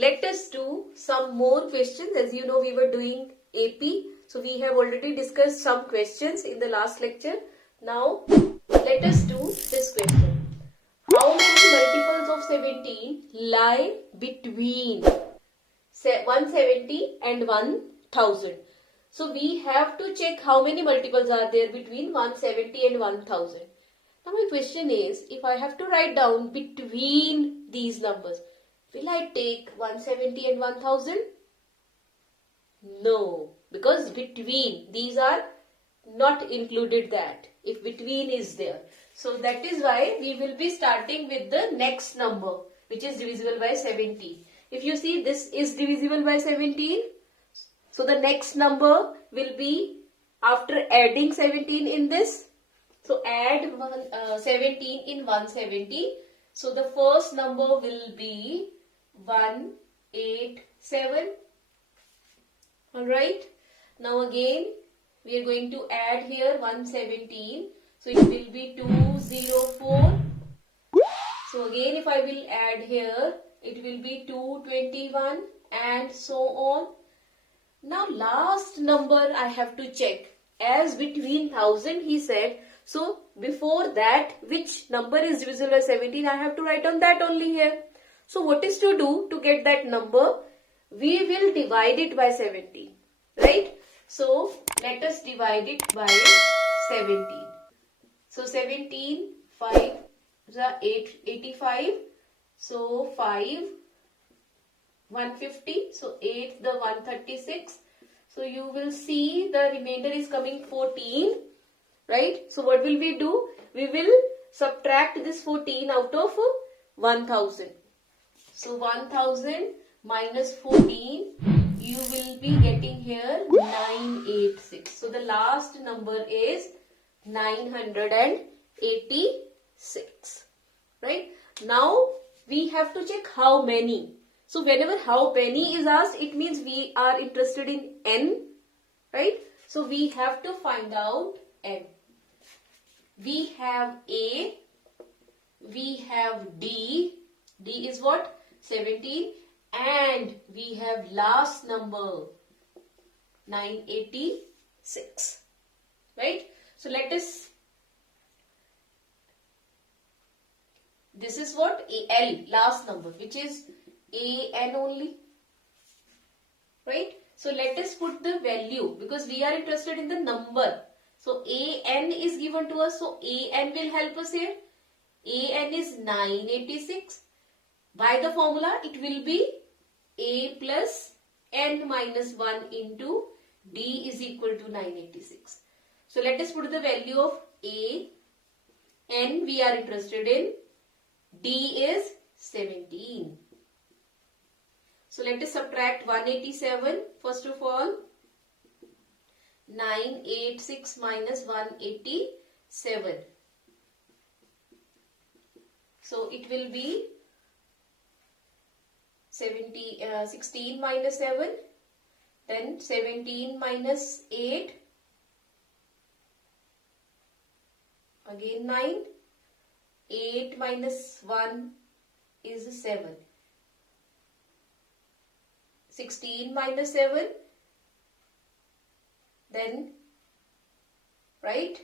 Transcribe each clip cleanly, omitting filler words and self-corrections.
let us do some more questions. As you know, we were doing AP. So we have already discussed some questions in the last lecture. Now let us do this question. How many multiples of 17 lie between 170 and 1000? So we have to check how many multiples are there between 170 and 1000. Now my question is, if I have to write down between these numbers, will I take 170 and 1000? No, because between, these are not included that, if between is there. So that is why we will be starting with the next number, which is divisible by 17. If you see, this is divisible by 17. So the next number will be after adding 17 in this. So add 17 in 170. So the first number will be 187. Alright. Now again we are going to add here 117. So it will be 204. So again if I will add here, it will be 221 and so on. Now last number I have to check. As between 1000 he said. So before that, which number is divisible by 17, I have to write on that only here. So what is to do to get that number? We will divide it by 17. Right? So let us divide it by 17. So 17, 5 is 85. So 5, 150. So 8 the 136. So you will see the remainder is coming 14. Right? So what will we do? We will subtract this 14 out of 1000. So 1000 minus 14, you will be getting here 986. So the last number is 986. Right? Now we have to check how many. So whenever how many is asked, it means we are interested in n. Right? So we have to find out n. We have A, we have D, D is what? 17, and we have last number 986, right? So let us, this is what? L, last number, which is AN only, right? So let us put the value, because we are interested in the number. So AN is given to us, so AN will help us here. AN is 986. By the formula, it will be A plus N minus 1 into D is equal to 986. So let us put the value of A. N we are interested in. D is 17. So let us subtract 187 first of all. 986 minus 187. So it will be 16 minus 7. Then 17 minus 8. Again 9. 8 minus 1 is 7. 16 minus 7. Then, right?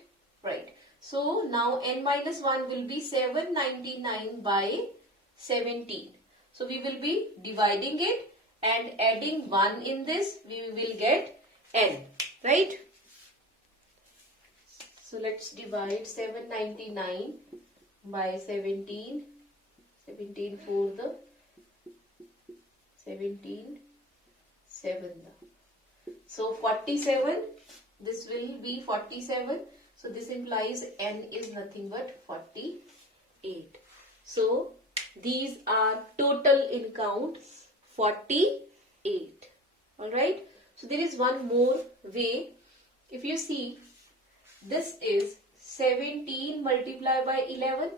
So now n minus 1 will be 799 by 17. So we will be dividing it and adding 1 in this, we will get n, right? So let's divide 799 by 17. 17 for the 17, 7 the. So 47, this will be 47. So this implies n is nothing but 48. So these are total in count 48. Alright. So there is one more way. If you see, this is 17 multiplied by 11.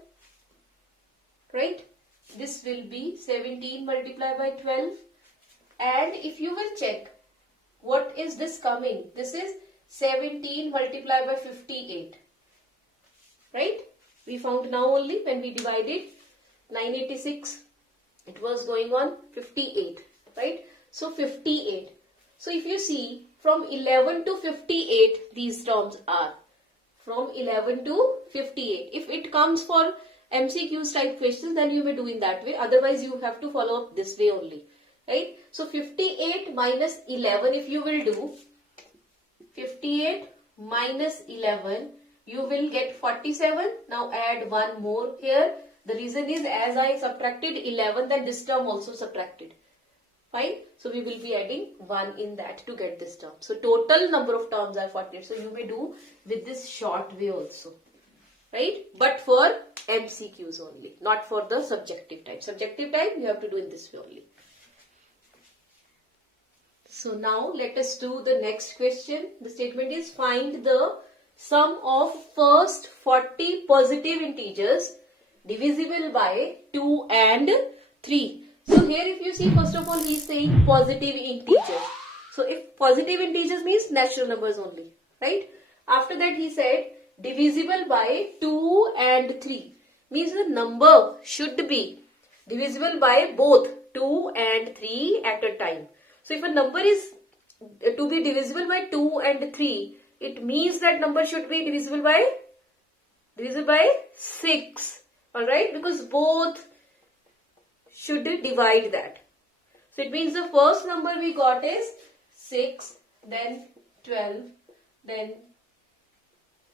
Right. This will be 17 multiplied by 12. And if you will check, what is this coming? This is 17 multiplied by 58. Right? We found now only when we divided 986. It was going on 58. 58. So if you see, from 11 to 58 these terms are. From 11 to 58. If it comes for MCQs type questions, then you may do in that way. Otherwise, you have to follow up this way only. Right? So 58 minus 11, if you will do 58 minus 11, you will get 47. Now add one more here. The reason is, as I subtracted 11, then this term also subtracted. Fine. So we will be adding 1 in that to get this term. So total number of terms are 48. So you may do with this short way also. Right? But for MCQs only. Not for the subjective type. Subjective type you have to do in this way only. So now let us do the next question. The statement is, find the sum of first 40 positive integers divisible by 2 and 3. So here if you see, first of all he is saying positive integers. So if positive integers means natural numbers only. Right? After that he said divisible by 2 and 3. Means the number should be divisible by both 2 and 3 at a time. So if a number is to be divisible by 2 and 3, it means that number should be divisible by 6. Alright, because both should divide that. So it means the first number we got is 6, then 12, then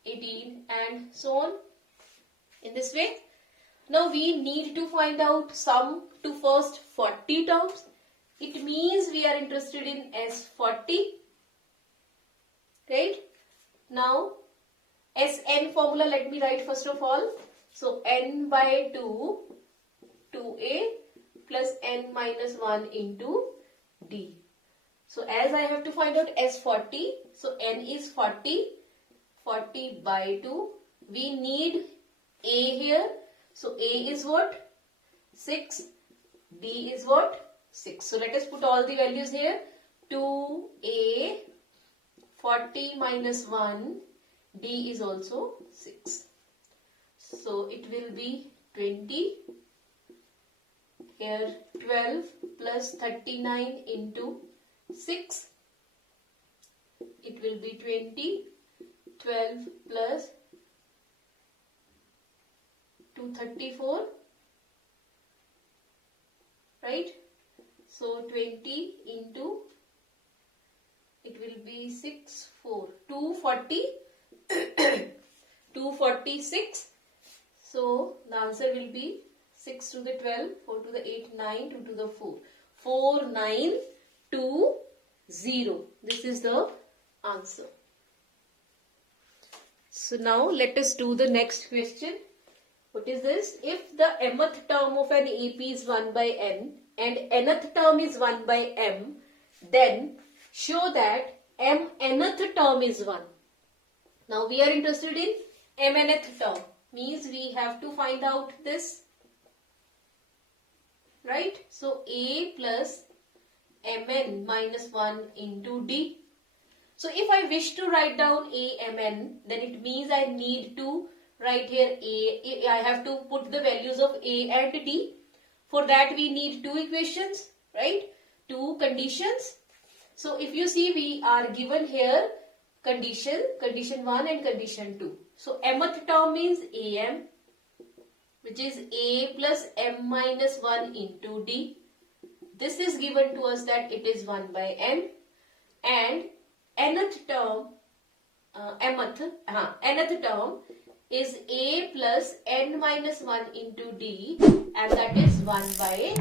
18 and so on. In this way. Now we need to find out sum to first 40 terms. It means we are interested in S40. Right? Now Sn formula let me write first of all. So n by 2, 2a plus n minus 1 into d. So as I have to find out S40, so n is 40, 40 by 2. We need a here. So a is what? 6. D is what? 6. So let us put all the values here. 2a, 40 minus 1, d is also 6. So it will be 20. Here 12 plus 39 into 6. It will be 20. 12 plus 234. Right? So 20 into, it will be 6, 4, 240, 246. So the answer will be 6 to the 12, 4 to the 8, 9, 2 to the 4. 4920. This is the answer. So now let us do the next question. What is this? If the mth term of an AP is 1 by n and nth term is 1 by m, then show that mnth term is 1. Now we are interested in mnth term. Means we have to find out this. Right? So a plus mn minus 1 into d. So if I wish to write down a mn, then it means I need to write here a. I have to put the values of a and d. For that we need two equations, right? Two conditions. So if you see, we are given here condition 1 and condition 2. So mth term means am, which is a plus m minus 1 into d. This is given to us that it is 1 by n. And nth term, nth term is a plus n minus 1 into d, and that is 1 by n.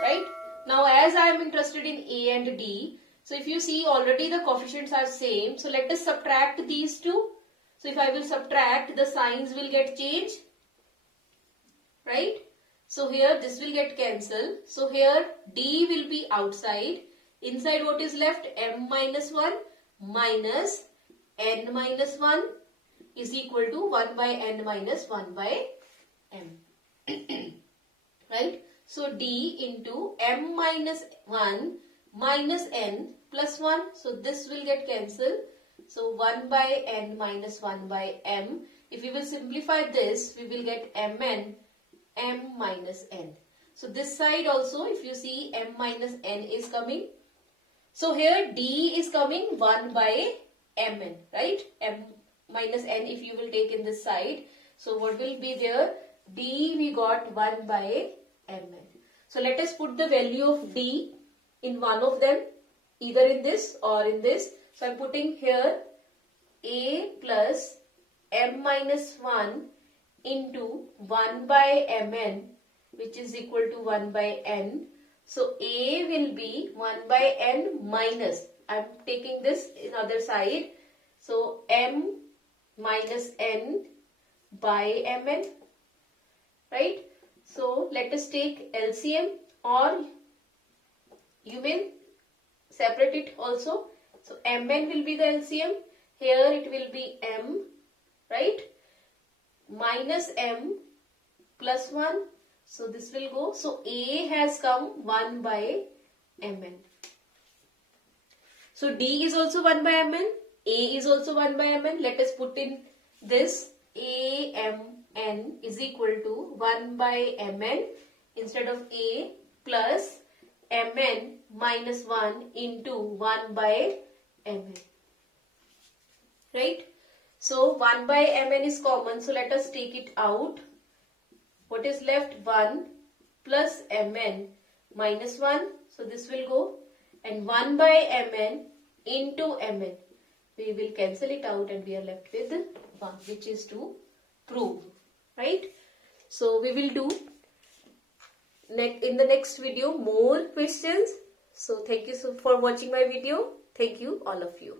Right? Now as I am interested in a and d, so if you see already the coefficients are same, so let us subtract these two. So if I will subtract, the signs will get changed. Right? So here this will get cancelled. So here d will be outside. Inside what is left? M minus 1 minus n minus 1 is equal to 1 by n minus 1 by m. Right? So d into m minus 1 minus n plus 1. So this will get cancelled. So 1 by n minus 1 by m. If we will simplify this, we will get mn, m minus n. So this side also, if you see, m minus n is coming. So here d is coming 1 by mn, right? M minus n if you will take in this side. So what will be there? D we got 1 by mn. So let us put the value of d in one of them, either in this or in this. So I am putting here a plus m minus 1 into 1 by mn, which is equal to 1 by n. So a will be 1 by n minus, I am taking this in other side. So m minus n by mn, right? So let us take LCM, or you may separate it also. So mn will be the LCM. Here it will be m, right? Minus m plus 1. So this will go. So a has come 1 by mn. So d is also 1 by mn. A is also 1 by mn. Let us put in this. A m n is equal to 1 by mn instead of a plus mn minus 1 into 1 by mn. Right? So 1 by mn is common. So let us take it out. What is left? 1 plus mn minus 1. So this will go. And 1 by mn into mn. We will cancel it out and we are left with 1, which is to prove. Right? So we will do in the next video more questions. So thank you for watching my video. Thank you all of you.